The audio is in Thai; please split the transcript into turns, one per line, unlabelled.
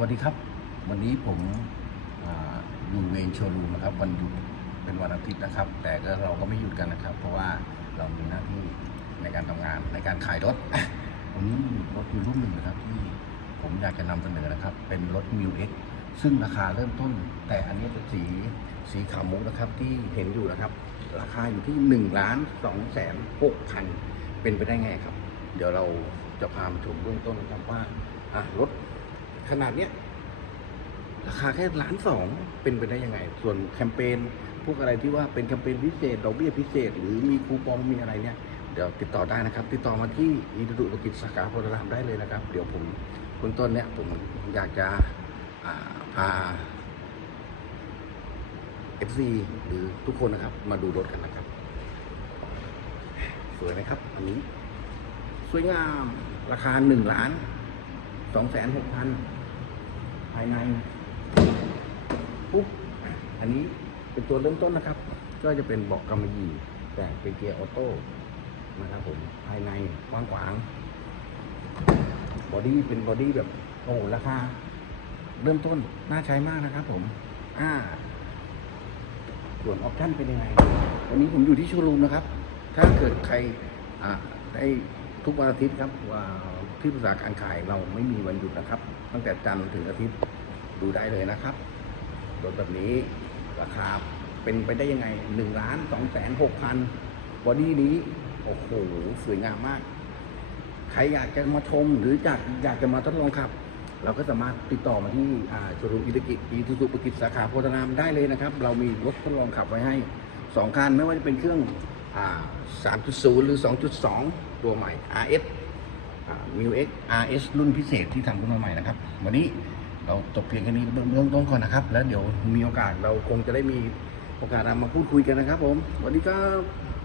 วัสดีครับ วันนี้ผมอยู่เวรโชว์รูนะครับ วันหยุดเป็นวันอาทิตย์นะครับ แต่ก็เราก็ไม่หยุดกันนะครับ เพราะว่าเรามีหน้าที่ในการทำงานในการขายรถวันนี้มีรถอยู่รุ่นหนึ่งนะครับที่ผมอยากจะนำเสนอนะครับ เป็นรถ m ิวเอ็กซึ่งราคาเริ่มต้น แต่อันนี้เป็นสีสีขาวมุกนะครับที่เห็นอยู่นะครับ ราคาอยู่ที่1นึ่งล้านสองแสนหกพันเป็นไปได้ไงครับ เดี๋ยวเราจะพามาชมเบื้องต้นนะครับว่ารถ ขนาดเนี้ยราคาแค่ล้านสองเป็นไปได้ยังไง ส่วนแคมเปญพวกอะไรที่ว่าเป็นแคมเปญพิเศษดอกเบี้ยพิเศษ หรือมีคูปองมีอะไรเนี่ยเดี๋ยวติดต่อได้นะครับ ติดต่อมาที่อีดุธุรกิจสาขาโพธารามได้เลยนะครับ เดี๋ยวผมเบื้องต้นเนี่ยผมอยากจะอ่าพา FC หรือทุกคนนะครับ มาดูรถกันนะครับ สวยไหมครับ อันนี้ สวยงามราคาหนึ่งล้าน สองแสนหกพันภายในปุ๊บอันนี้เป็นตัวเริ่มต้นนะครับ ก็จะเป็นเบอกกำมะหยี่แต่เป็นเกียร์ออโต้นะครับผมภายในกว้างขวางบอดี้เป็นบอดี้แบบโอ้ราคาเริ่มต้นน่าใช้มากนะครับผม อ่า ส่วนออปชั่นเป็นยังไง วันนี้ผมอยู่ที่โชว์รูมนะครับ ถ้าเกิดใครอ่าได้ ทุกวันอาทิตย์ครับว่าที่ปรึกษาการขายเราไม่มีวันหยุดนะครับ ตั้งแต่จันทร์ถึงอาทิตย์ดูได้เลยนะครับรถแบบนี้ราคาเป็นไปได้ยังไงหนึ่งล้านสองแสนหกพันบอดี้นี้โอ้โหสวยงามมาก ใครอยากจะมาชมหรืออยากอยากจะมาทดลองขับ เราก็สามารถติดต่อมาที่โชว์รูมอิตกิอีทูซุปกิจสาขาโพธารามได้เลยนะครับ เรามีรถทดลองขับไว้ให้สองคันไม่ว่าจะเป็นเครื่อง 3.0 หรือ 2.2 ตัวใหม่ RS มิวเอ็ก RS รุ่นพิเศษที่ทำขึ้นมาใหม่นะครับ วันนี้เราจบเพียงแค่นี้เบื้องต้นก่อนนะครับ แล้วเดี๋ยวมีโอกาสเราคงจะได้มีโอกาสมาพูดคุยกันนะครับผมสวัสดีครับ